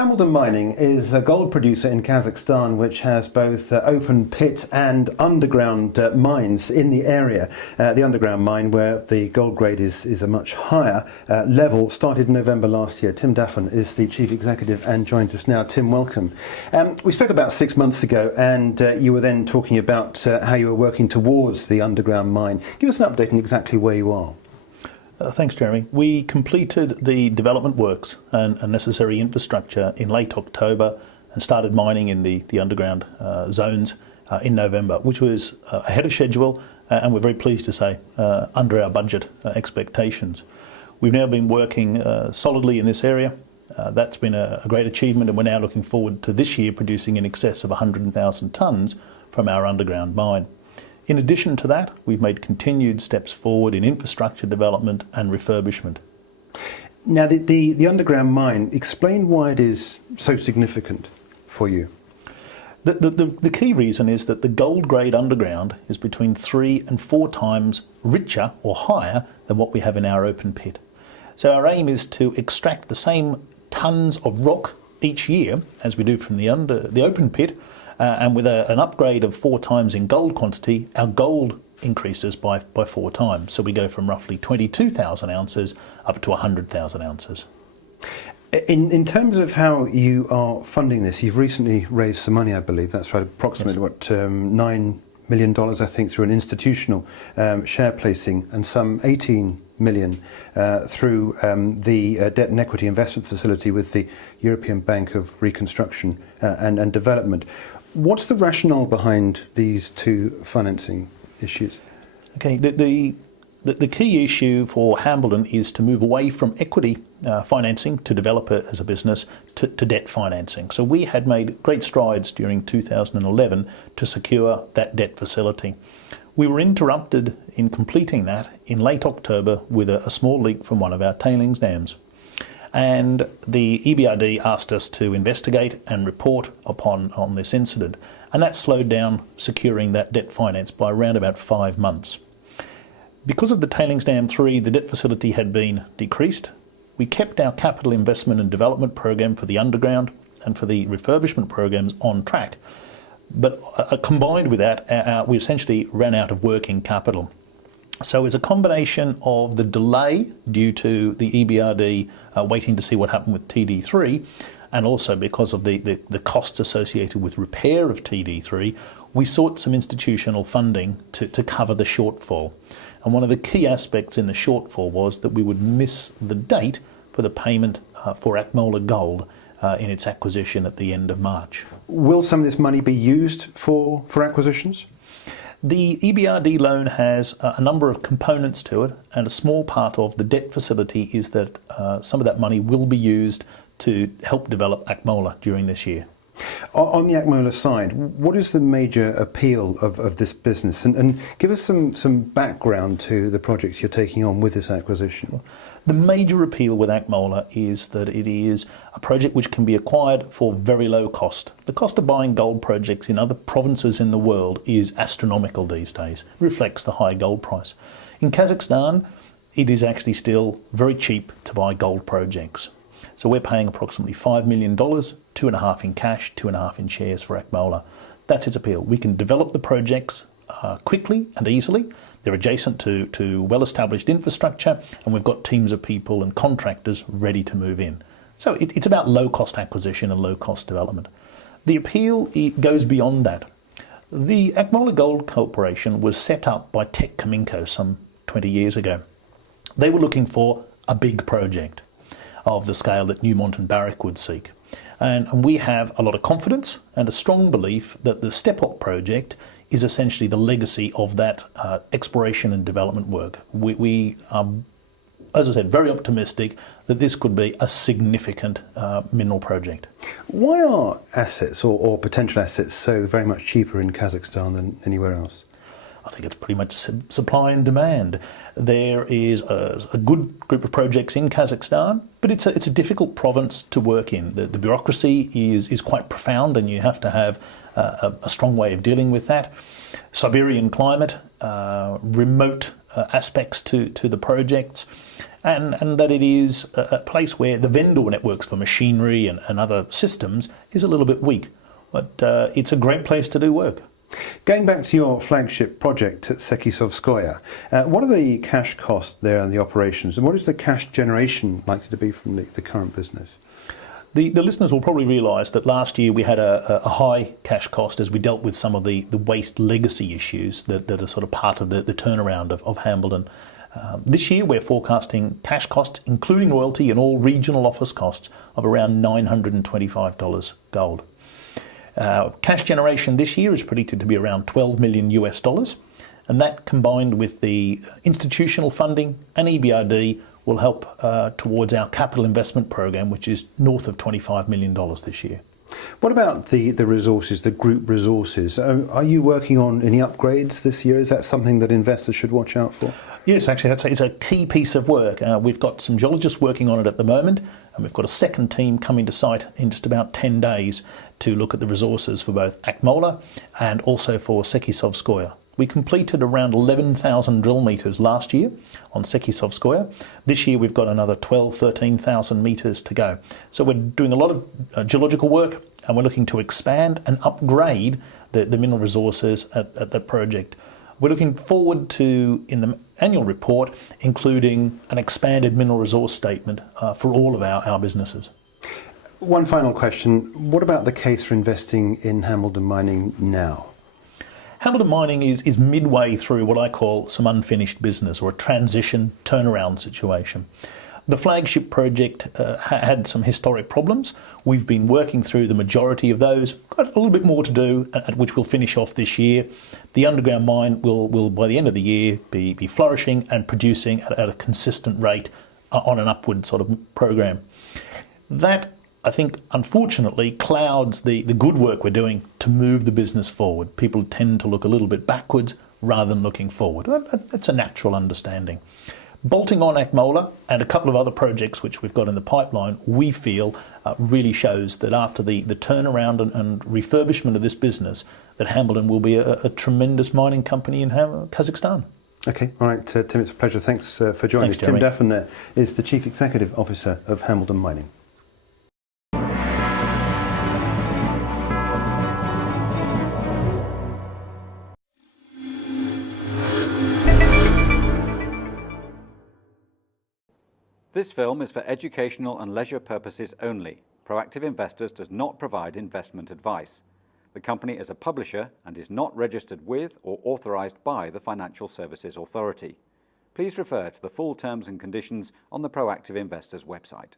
Hambledon Mining is a gold producer in Kazakhstan which has both open pit and underground mines in the area. The underground mine, where the gold grade is a much higher level, started in November last year. Tim Daffern is the chief executive and joins us now. Tim, welcome. We spoke about 6 months ago, and you were then talking about how you were working towards the underground mine. Give us an update on exactly where you are. Thanks, Jeremy. We completed the development works and necessary infrastructure in late October and started mining in the underground zones in November, which was ahead of schedule, and we're very pleased to say under our budget expectations. We've now been working solidly in this area. That's been a great achievement, and we're now looking forward to this year producing in excess of 100,000 tonnes from our underground mine. In addition to that, we've made continued steps forward in infrastructure development and refurbishment. Now, the underground mine, explain why it is so significant for you. The key reason is that the gold grade underground is between 3 and 4 times richer or higher than what we have in our open pit. So our aim is to extract the same tonnes of rock each year as we do from the open pit, and with an upgrade of 4 times in gold quantity, our gold increases by 4 times. So we go from roughly 22,000 ounces up to 100,000 ounces. In terms of how you are funding this, you've recently raised some money, I believe. That's right, approximately, yes. $9 million, I think, through an institutional share placing, and some 18 million through the debt and equity investment facility with the European Bank of Reconstruction and Development. What's the rationale behind these two financing issues? Okay, the key issue for Hambledon is to move away from equity financing to develop it as a business to debt financing. So we had made great strides during 2011 to secure that debt facility. We were interrupted in completing that in late October with a small leak from one of our tailings dams. And the EBRD asked us to investigate and report on this incident, and that slowed down securing that debt finance by around about 5 months. Because of the tailings dam 3, the debt facility had been decreased. We kept our capital investment and development program for the underground and for the refurbishment programs on track, but combined with that, we essentially ran out of working capital. So as a combination of the delay due to the EBRD waiting to see what happened with TD3, and also because of the costs associated with repair of TD3, we sought some institutional funding to cover the shortfall. And one of the key aspects in the shortfall was that we would miss the date for the payment for Akmola Gold in its acquisition at the end of March. Will some of this money be used for acquisitions? The EBRD loan has a number of components to it, and a small part of the debt facility is that some of that money will be used to help develop Akmola during this year. On the Akmola side, what is the major appeal of this business? And give us some background to the projects you're taking on with this acquisition. The major appeal with Akmola is that it is a project which can be acquired for very low cost. The cost of buying gold projects in other provinces in the world is astronomical these days. It reflects the high gold price. In Kazakhstan, it is actually still very cheap to buy gold projects. So we're paying approximately $5 million, 2.5 in cash, 2.5 in shares for Akmola. That's its appeal. We can develop the projects quickly and easily. They're adjacent to well-established infrastructure, and we've got teams of people and contractors ready to move in. So it's about low-cost acquisition and low-cost development. The appeal goes beyond that. The Akmola Gold Corporation was set up by Teck Kaminko some 20 years ago. They were looking for a big project of the scale that Newmont and Barrick would seek. And we have a lot of confidence and a strong belief that the Step-Up project is essentially the legacy of that exploration and development work. We are, as I said, very optimistic that this could be a significant mineral project. Why are assets or potential assets so very much cheaper in Kazakhstan than anywhere else? I think it's pretty much supply and demand. There is a good group of projects in Kazakhstan, but it's a difficult province to work in. The bureaucracy is quite profound, and you have to have a strong way of dealing with that. Siberian climate, remote aspects to the projects, and that it is a place where the vendor networks for machinery and other systems is a little bit weak. But it's a great place to do work. Going back to your flagship project at Sekisovskoye, what are the cash costs there and the operations, and what is the cash generation likely to be from the current business? The listeners will probably realise that last year we had a high cash cost as we dealt with some of the waste legacy issues that are sort of part of the turnaround of Hambledon. This year we're forecasting cash costs, including royalty and all regional office costs, of around $925 gold. Cash generation this year is predicted to be around $12 million US, and that combined with the institutional funding and EBRD will help towards our capital investment program, which is north of $25 million this year. What about the resources, the group resources? Are you working on any upgrades this year? Is that something that investors should watch out for? Yes, actually, it's a key piece of work. We've got some geologists working on it at the moment, and we've got a second team coming to site in just about 10 days to look at the resources for both Akmola and also for Sekisovskoye. We completed around 11,000 drill metres last year on Sekisovskoye. This year we've got another 13,000 metres to go. So we're doing a lot of geological work, and we're looking to expand and upgrade the mineral resources at that project. We're looking forward to, in the annual report, including an expanded mineral resource statement for all of our businesses. One final question. What about the case for investing in Hambledon Mining now? Hambledon Mining is midway through what I call some unfinished business, or a transition turnaround situation. The flagship project had some historic problems. We've been working through the majority of those. Got a little bit more to do, which we'll finish off this year. The underground mine will by the end of the year, be flourishing and producing at a consistent rate on an upward sort of program. That, I think, unfortunately clouds the good work we're doing to move the business forward. People tend to look a little bit backwards rather than looking forward. That's a natural understanding. Bolting on Akmola and a couple of other projects which we've got in the pipeline, we feel really shows that after the turnaround and refurbishment of this business, that Hambledon will be a tremendous mining company in Kazakhstan. Okay, all right, Tim, it's a pleasure. Thanks for joining us. Tim Daffern there is the Chief Executive Officer of Hambledon Mining. This film is for educational and leisure purposes only. Proactive Investors does not provide investment advice. The company is a publisher and is not registered with or authorized by the Financial Services Authority. Please refer to the full terms and conditions on the Proactive Investors website.